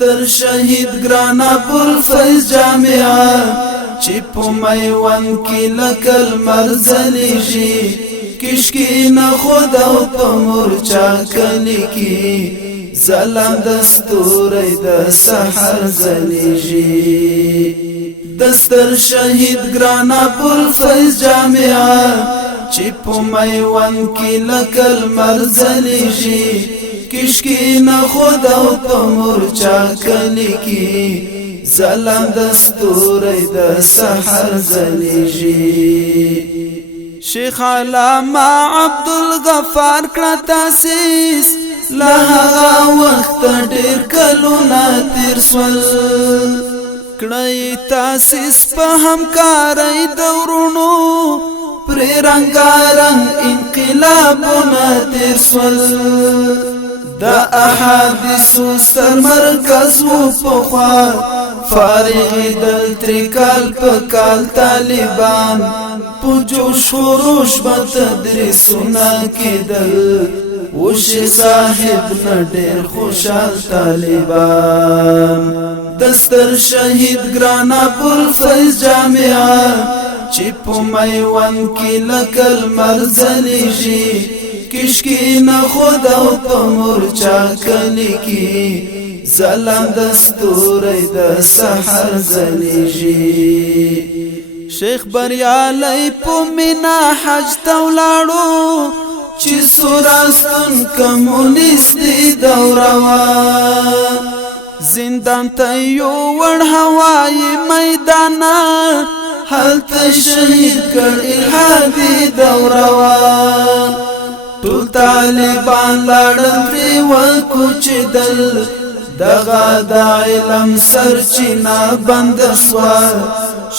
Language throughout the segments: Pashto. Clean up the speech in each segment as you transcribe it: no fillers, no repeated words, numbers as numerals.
دستر شهید گرانا پرفیض جامعه چی پو میوان کی لکل مرزلیجی کشکی نخود او پا مرچا کلی کی ظلم دستوری د سحر زلیجی دستر شهید گرانا پرفیض جامعه چی پو میوان کی لکل مرزلیجی کشکی نخود او پا مرچا کلی کی ظلم دستوری د سحر زلیجی شیخ علامہ عبدالغفار کړه تاسیس لهغه وخت ډیر کلونه تیر سول کړه تاسیس په همکارۍ دورونو پر رنگارنګ انقلابونه تیر سول دا احادیثو سر مرکز و پخوا فارغ دل تریکال پکال طالبان پجوش خروش بتدریسونا کدل وشی صاحب نډیر خوشحال طالبان دستر شهید گرانا پرفیض جامعه چی پو میوان کی لکل مرزلیجی کشکی نخود او پا مرچا کلی کی ظلم دستوری د سحر زلیجی شیخ بریالی پو مینا حج تولاړو چی سوراستن کمونیستی دوروا زندان تیو ور هوائی میدانا حالت شهید کر الحادی دوروا ټول طالبان لاړل پری وکوچدل دغه د علم سرچینه بند سوا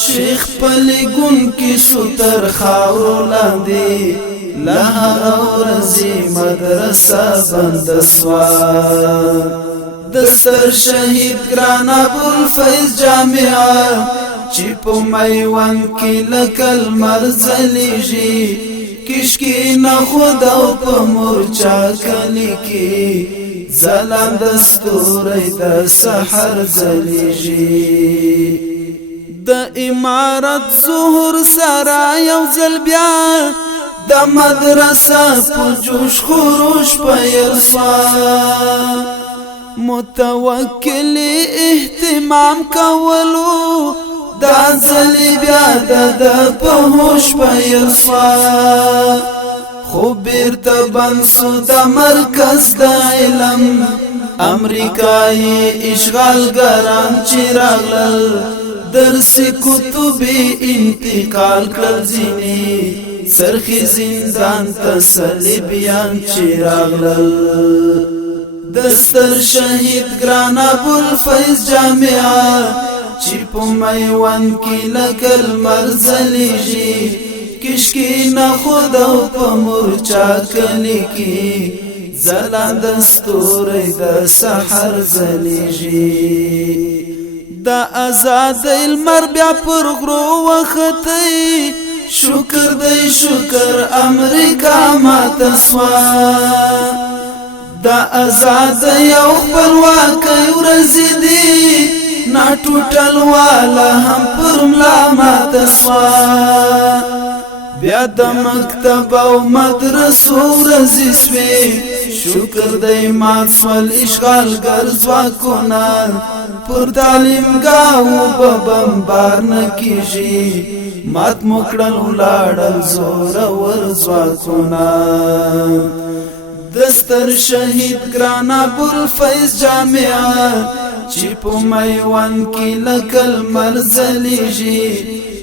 شیخ پلګون کی شو تر خاور لاندې لها اورزی مدرسه بند سوا دستر شهید گرانا پرفیض جامعه چی په میوان کی لکل مرزلیجی کشکی نخود او پا مرچا کلی کی ظلم دستوری د سحر زلیجی د امارت ظهور سرا یو زلبیا د مدرسه په جوش خروش پیل سوا متوکل اهتمام کولو دا زلی بیا د پهوش پیل سوا خو بیرته بنسو د مرکز د علم امریکایی اشغالګران چې راغلل درس کتبی انتقال کړل ځینې سرخی زندان ته صلیبیان چې راغلل دستر شهید گرانا پرفیض جامعه چی پو میوان کی لکل مرزلیجی کشکی نخود او پا مرچا کلی کی ظلم دستوری د سحر زلیجی دا آزاد المر بیا پر غرو وختی شکر دی شکر امریکا ماتا سوا دا آزاد یو خپلواکۍ ورځې دي نا ټوټل والا هم پر ملا ماته سوا بیا د مکتب او مدرسو ورځې سوې شکر دی مات سول اشغالګر ځواکونه پر تعلیمګاو به بمبار نه کیږي مات مو کړل ولاړل زورور ځواکونه دستر شهید گرانا پرفیض جامعه چی پو میوان کی لکل مرزلیجی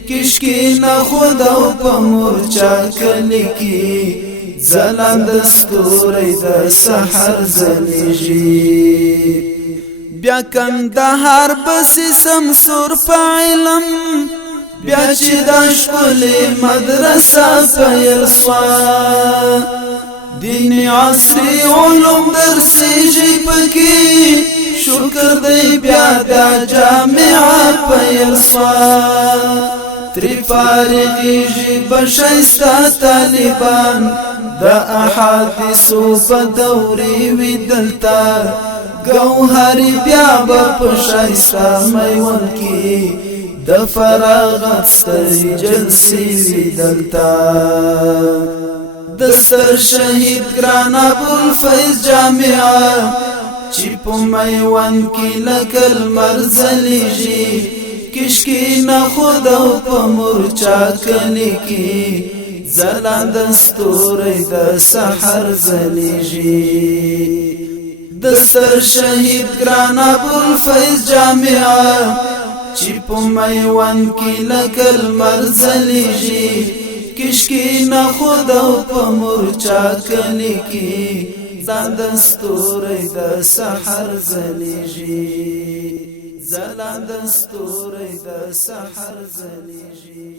کشکی نخود او پا مرچا کلی کی ظلم دستوری د سحر زلیجی بیا کندهار بسی سمسور پا علم بیا چی داشکولی مدرسه پیل سوا دین عصری علوم درسیجی پکی شکر دی بیا دا جامعه پیل سوا تری فارغیجی بشایستا طالبان دا احادیثو پا دوری وی دلتا گوهری بیا په شایسته میوند کې د فراغت ستړي جلسې وي دلته د ستر شهید ګران ابوالفیض جامعه چې په میوند کې لکه لمر ځلیږي کشکي نه خود او په مورچا کلي کې ځلانده ستوری د سحر ځلیږي د ستر شهید ګران ابوالفیض جامعه چې په میوند کې لکه لمر ځلیږي کشکي نه خود او په مورچا کلي کې ځلانده ستوری د سحر ځلیږي ځلانده ستوری د سحر ځلیږي